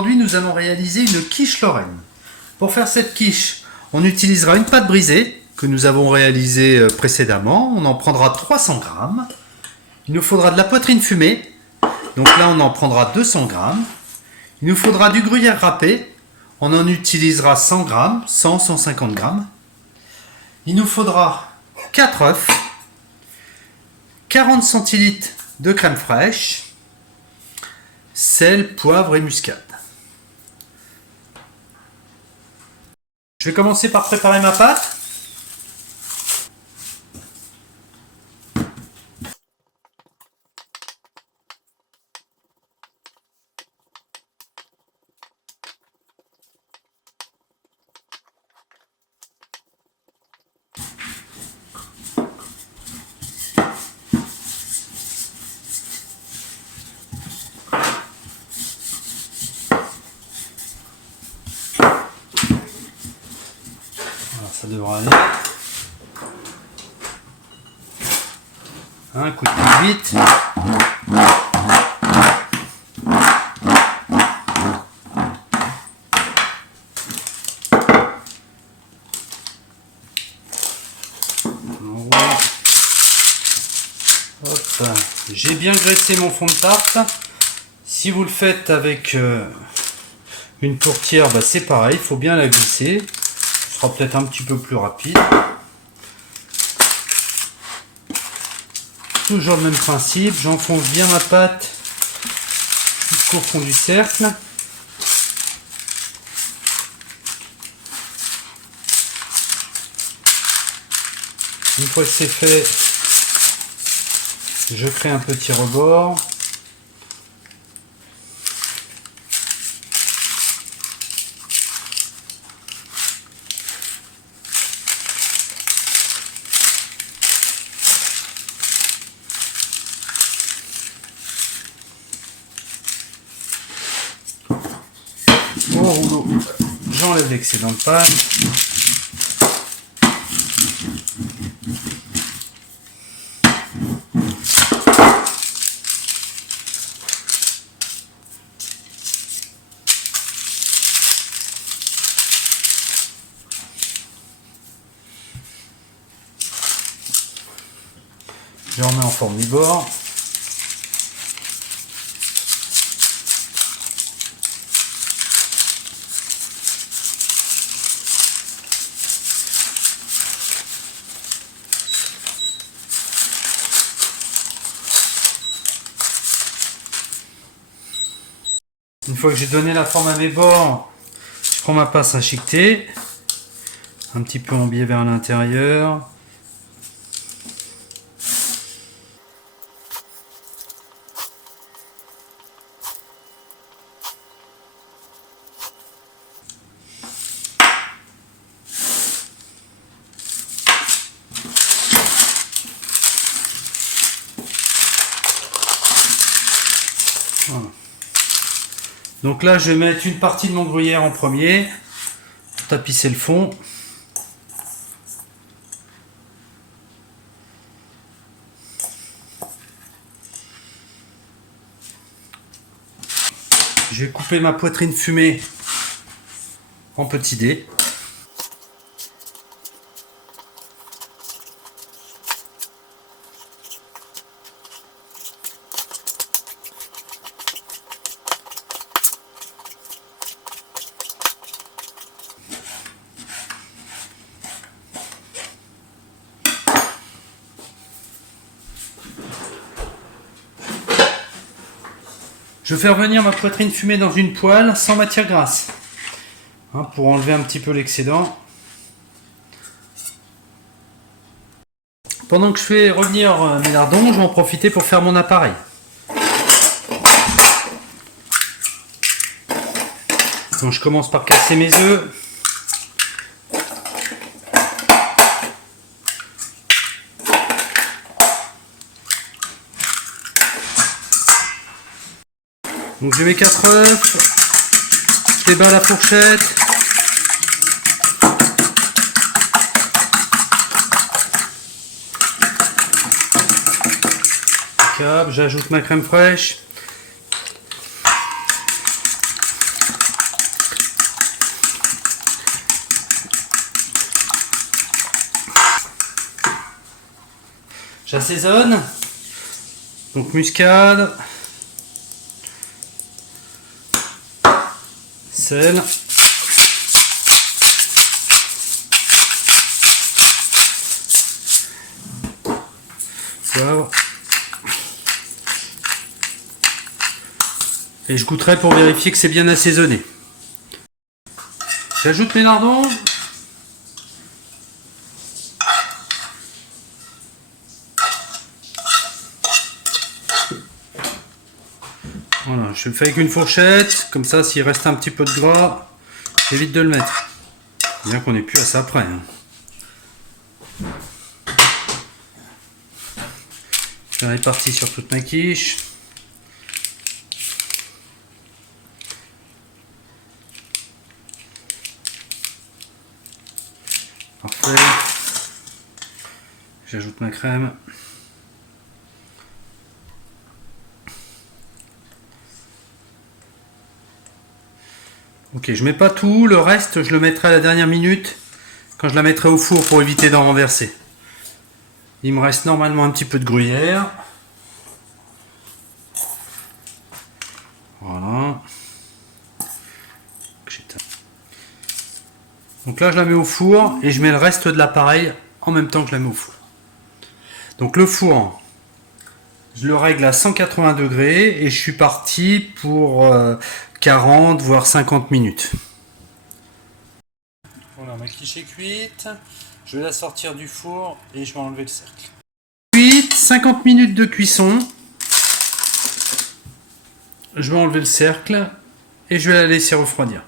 Aujourd'hui, nous allons réaliser une quiche Lorraine. Pour faire cette quiche, on utilisera une pâte brisée que nous avons réalisée précédemment. On en prendra 300 grammes. Il nous faudra de la poitrine fumée. Donc là, on en prendra 200 grammes. Il nous faudra du gruyère râpé. On en utilisera 100 grammes, 100-150 grammes. Il nous faudra 4 œufs, 40 centilitres de crème fraîche, sel, poivre et muscade. Je vais commencer par préparer ma pâte. Ça devrait aller. Un coup de pied vite. Voilà. Hop. J'ai bien graissé mon fond de tarte. Si vous le faites avec une tourtière, c'est pareil, il faut bien la glisser. Ce sera peut-être un petit peu plus rapide. Toujours le même principe, j'enfonce bien ma pâte jusqu'au fond du cercle. Une fois que c'est fait, je crée un petit rebord. Au rouleau, j'enlève l'excédent de pâte. Je remets en forme du bord. Une fois que j'ai donné la forme à mes bords, je prends ma pince à chiqueter, un petit peu en biais vers l'intérieur. Voilà. Donc là, je vais mettre une partie de mon gruyère en premier, pour tapisser le fond. Je vais couper ma poitrine fumée en petits dés. Je vais faire venir ma poitrine fumée dans une poêle sans matière grasse, pour enlever un petit peu l'excédent. Pendant que je fais revenir mes lardons, je vais en profiter pour faire mon appareil. Donc je commence par casser mes œufs. Donc je mets 4 œufs, je débat à la fourchette. J'ajoute ma crème fraîche. J'assaisonne. Donc muscade, sel, poivre. Et je goûterai pour vérifier que c'est bien assaisonné. J'ajoute mes lardons. Voilà, je le fais avec une fourchette, comme ça s'il reste un petit peu de gras, j'évite de le mettre. Bien qu'on n'ait plus à ça après. Je vais répartir sur toute ma quiche. Parfait. J'ajoute ma crème. Ok, je mets pas tout, le reste je le mettrai à la dernière minute quand je la mettrai au four pour éviter d'en renverser. Il me reste normalement un petit peu de gruyère. Voilà. Donc là je la mets au four et je mets le reste de l'appareil en même temps que je la mets au four. Donc le four, je le règle à 180 degrés et je suis parti pour 40 voire 50 minutes. Voilà, ma quiche est cuite. Je vais la sortir du four et je vais enlever le cercle. Cuite, 50 minutes de cuisson. Je vais enlever le cercle et je vais la laisser refroidir.